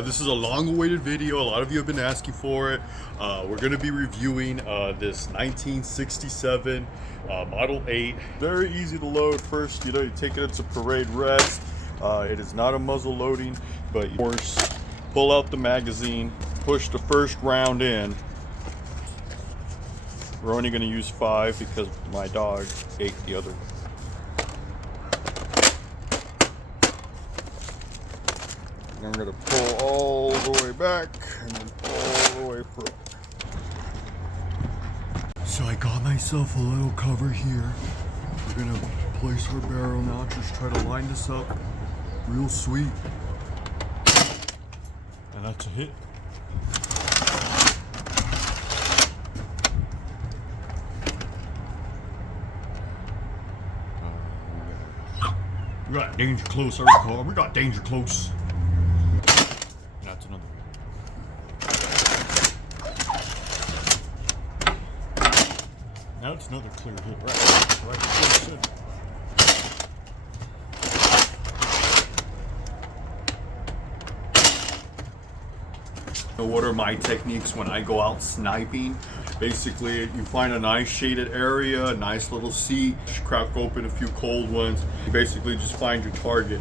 This is a long-awaited video. A lot of you have been asking for it. We're going to be reviewing this 1967 Model 8. Very easy to load. First, you take it into parade rest. It is not a muzzle loading, but you of course pull out the magazine, push the first round in. We're only going to use 5 because my dog ate the other one. I'm going to pull all the way back and then all the way front. So I got myself a little cover here. We're going to place our barrel now, just try to line this up real sweet. And that's a hit. We got danger close, I recall. We got danger close. That's another hit. Now it's another clear hit, right close in. What are my techniques when I go out sniping? Basically, you find a nice shaded area, a nice little seat, crack open a few cold ones. You basically just find your target.